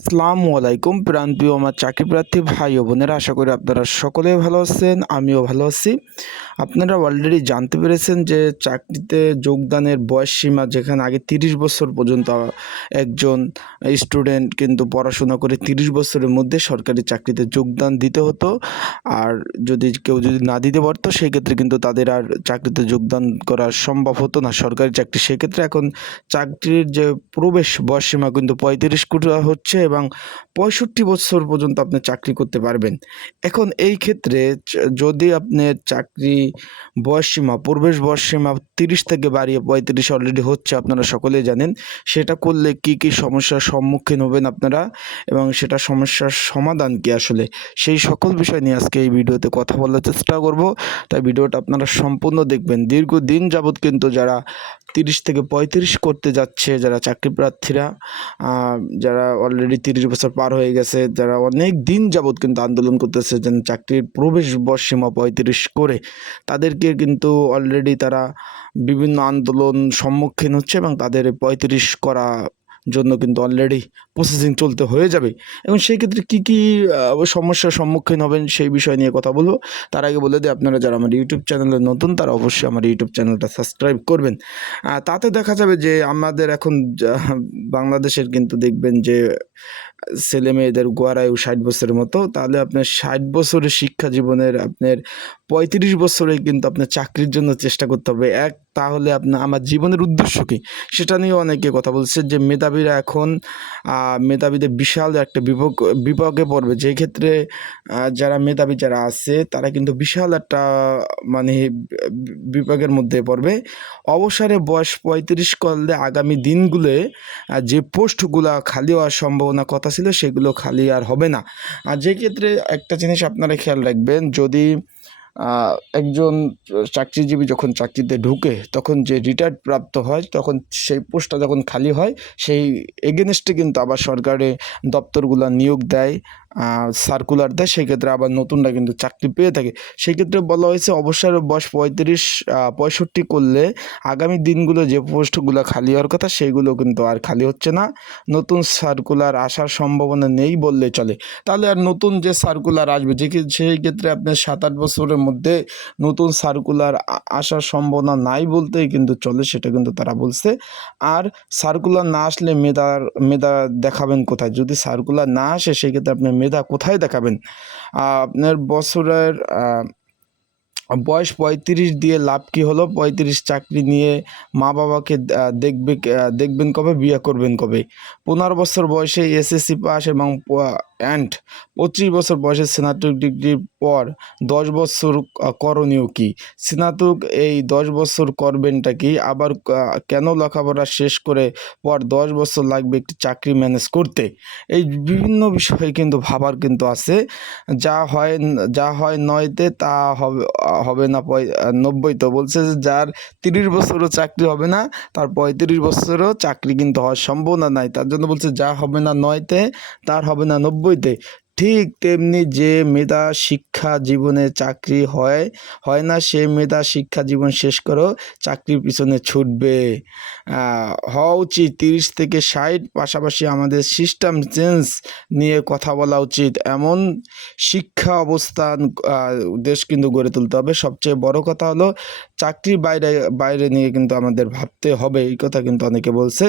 আসসালামু আলাইকুম প্রান্তীয় আমার চাকরি প্রার্থী ভাই ও বোনেরা, আশা করি আপনারা সকলেই ভালো আছেন, আমিও ভালো আছি। আপনারা অলরেডি জানতে পেরেছেন যে চাকরিতে যোগদানের বয়স সীমা যেখানে আগে তিরিশ বছর পর্যন্ত একজন স্টুডেন্ট কিন্তু পড়াশোনা করে তিরিশ বছরের মধ্যে সরকারি চাকরিতে যোগদান দিতে হতো। আর যদি কেউ যদি না দিতে পারতো সেই ক্ষেত্রে কিন্তু তাদের আর চাকরিতে যোগদান করা সম্ভব হতো না সরকারি চাকরি। সেক্ষেত্রে এখন চাকরির যে প্রবেশ বয়স সীমা কিন্তু পঁয়ত্রিশ কোটি হচ্ছে এবং পঁয়ষট্টি বছর পর্যন্ত আপনি চাকরি করতে পারবেন। এখন এই ক্ষেত্রে যদি আপনার চাকরি বয়সসীমা প্রবেশ বয়সসীমা তিরিশ থেকে বাড়িয়ে পঁয়ত্রিশ অলরেডি হচ্ছে আপনারা সকলেই জানেন, সেটা করলে কি কি সমস্যার সম্মুখীন হবেন আপনারা এবং সেটা সমস্যার সমাধান কি আসলে? সেই সকল বিষয় নিয়ে আজকে এই ভিডিওতে কথা বলার চেষ্টা করব। তাই ভিডিওটা আপনারা সম্পূর্ণ দেখবেন। দীর্ঘদিন যাবৎ কিন্তু যারা তিরিশ থেকে পঁয়ত্রিশ করতে যাচ্ছে যারা চাকরি প্রার্থীরা যারা অলরেডি তিরিশ বছর পার হয়ে গেছে, যারা অনেক দিন যাবৎ কিন্তু আন্দোলন করতেছে যেন চাকরির প্রবেশ বয়স সীমা পঁয়ত্রিশ করে, তাদেরকে কিন্তু অলরেডি তারা বিভিন্ন আন্দোলন সম্মুখীন হচ্ছে এবং তাদের পঁয়ত্রিশ করা জন্য কিন্তু অলরেডি প্রসেসিং চলতে হয়ে যাবে। এবং সেই ক্ষেত্রে কী কী সমস্যার সম্মুখীন হবেন সেই বিষয় নিয়ে কথা বলব। তার আগে বলে দিই, আপনারা যারা আমার ইউটিউব চ্যানেলে নতুন, তারা অবশ্যই আমার ইউটিউব চ্যানেলটা সাবস্ক্রাইব করবেন। তাতে দেখা যাবে যে আমাদের এখন বাংলাদেশের কিন্তু দেখবেন যে ছেলে মেয়েদের গোয়ারায়ু ষাট বছরের মতো, তাহলে আপনার ষাট বছরের শিক্ষা জীবনের আপনার পঁয়ত্রিশ বছরে কিন্তু আপনার চাকরির জন্য চেষ্টা করতে হবে। এক, তাহলে আপনার আমার জীবনের উদ্দেশ্য কী? সেটা নিয়ে অনেকে কথা বলছে যে মেধাবীরা এখন মেধাবীদের বিশাল একটা বিপক বিপাকে পড়বে। যে ক্ষেত্রে যারা মেধাবী যারা আছে, তারা কিন্তু বিশাল একটা মানে বি- বিপাকের মধ্যে পড়বে। অবসরে বয়স পঁয়ত্রিশ করলে আগামী দিনগুলো যে পোস্টগুলো খালি হওয়ার সম্ভাবনা কথা ছিল সেগুলো খালি আর হবে না। আর যে ক্ষেত্রে একটা জিনিস আপনারা খেয়াল রাখবেন, যদি একজন চাকরিজীবী যখন চাকরিতে ঢুকে, তখন যে রিটায়ার্ড প্রাপ্ত হয়, তখন সেই পোস্টটা যখন খালি হয়, সেই এগেনস্টে কিন্তু আবার সরকারে দপ্তরগুলো নিয়োগ দেয়। সার্কুলার দেয় সেই ক্ষেত্রে আবার নতুনরা কিন্তু চাকরি পেয়ে থাকে। সেক্ষেত্রে বলা হয়েছে অবসর বয়স পঁয়ত্রিশ পঁয়ষট্টি করলে আগামী দিনগুলো যে পোস্টগুলো খালি হওয়ার কথা, সেগুলো কিন্তু আর খালি হচ্ছে না। নতুন সার্কুলার আসার সম্ভাবনা নেই বললে চলে। তাহলে আর নতুন যে সার্কুলার আসবে, যে সেই ক্ষেত্রে আপনার সাত আট বছরের মধ্যে নতুন সার্কুলার আসার সম্ভাবনা নাই বলতেই কিন্তু চলে, সেটা কিন্তু তারা বলছে। আর সার্কুলার না আসলে মেধার, মেধা দেখাবেন কোথায়? যদি সার্কুলার না আসে, সেক্ষেত্রে আপনি মেধা কোথায় দেখাবেন? আপনার বছরের বয়স পঁয়ত্রিশ দিয়ে লাভ কি হলো? পঁয়ত্রিশ চাকরি নিয়ে মা বাবাকে দেখবে দেখবেন কবে? বিয়ে করবেন কবে? পনেরো বছর বয়সে এসএসসি পাস এবং অ্যান্ড পঁচিশ বছর বয়সে স্নাতক ডিগ্রির পর দশ বছর করণীয় কি? স্নাতক এই দশ বছর করবেনটা কি? আবার কেন লেখাপড়া শেষ করে পর দশ বছর লাগবে একটি চাকরি ম্যানেজ করতে? এই বিভিন্ন বিষয়ে কিন্তু ভাবার কিন্তু আছে। যা হয় যা হয় নয়তে তা হবে হবে না নব্বই তো বলছে যে যার তিরিশ বছরও চাকরি হবে না, তার পঁয়ত্রিশ বছরও চাকরি কিন্তু হওয়ার সম্ভাবনা নাই। তার জন্য বলছে যা হবে না নয়তে, তার হবে না নব্বইতে ঠিক তেমনি যে মেধা শিক্ষা জীবনে চাকরি হয় হয় না সে মেধা শিক্ষা জীবন শেষ করো চাকরির পিছনে ছুটবে। হওয়া উচিত তিরিশ থেকে ষাট, পাশাপাশি আমাদের সিস্টেম চেঞ্জ নিয়ে কথা বলা উচিত। এমন শিক্ষা অবস্থান দেশ কিন্তু গড়ে তুলতে হবে। সবচেয়ে বড় কথা হলো চাকরি বাইরে বাইরে নিয়ে কিন্তু আমাদের ভাবতে হবে। এই কথা কিন্তু অনেকে বলছে।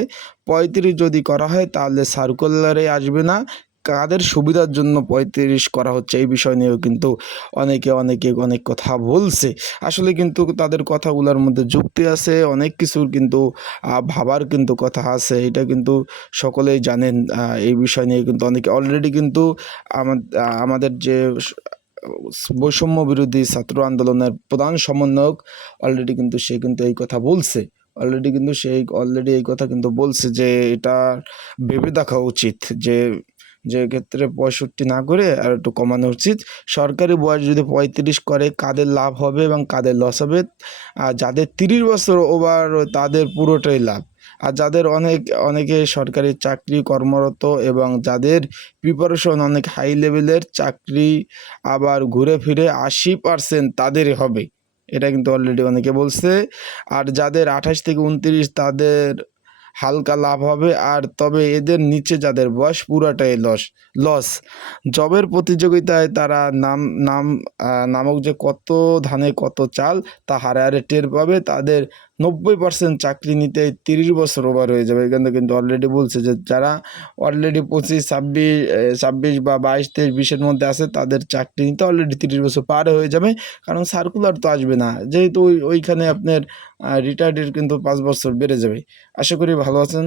পঁয়ত্রিশ যদি করা হয় তাহলে সার্কুলারে আসবে না। কাদের সুবিধার জন্য পঁয়ত্রিশ করা হচ্ছে এই বিষয় নিয়েও কিন্তু অনেকে অনেকে অনেক কথা বলছে। আসলে কিন্তু তাদের কথাগুলোর মধ্যে যুক্তি আছে, অনেক কিছুর কিন্তু ভাবার কিন্তু কথা আছে। এটা কিন্তু সকলেই জানেন এই বিষয় নিয়ে কিন্তু অনেকে। অলরেডি কিন্তু আমাদের যে বৈষম্য বিরোধী ছাত্র আন্দোলনের প্রধান সমন্বয়ক অলরেডি কিন্তু সে কিন্তু এই কথা বলছে। অলরেডি কিন্তু সেই অলরেডি এই কথা কিন্তু বলছে যে এটা ভেবে দেখা উচিত যে যে ক্ষেত্রে পঁয়ষট্টি না করে আর একটু কমানো উচিত। সরকারি বয়স যদি পঁয়ত্রিশ করে, কাদের লাভ হবে এবং কাদের লস হবে? আর যাদের তিরিশ বছর ওভার তাদের পুরোটাই লাভ। আর যাদের অনেক, অনেকে সরকারি চাকরি কর্মরত এবং যাদের প্রিপারেশন অনেক হাই লেভেলের চাকরি আবার ঘুরে ফিরে আশি পার্সেন্ট তাদেরই হবে। এটা কিন্তু অলরেডি অনেকে বলছে। আর যাদের আঠাশ থেকে উনত্রিশ, তাদের হালকা লাভ হবে আর তবে এদের নিচে যাদের বয়স পুরাটাই লস লস জবের প্রতিযোগিতায় তারা নাম নাম নামক যে কত ধানে কত চাল তা হারে হারে টের পাবে। তাদের নব্বই পার্সেন্ট চাকরি নিতে তিরিশ বছর ওভার হয়ে যাবে। এখান থেকে কিন্তু অলরেডি বলছে যে যারা অলরেডি পঁচিশ, ছাব্বিশ ছাব্বিশ বা বাইশ, তেইশ, বিশের মধ্যে আছে, তাদের চাকরি নিতে অলরেডি তিরিশ বছর পার হয়ে যাবে। কারণ সার্কুলার তো আসবে না। যেহেতু ওই, ওইখানে আপনার রিটায়ার্ডের কিন্তু পাঁচ বছর বেড়ে যাবে। আশা করি ভালো আছেন।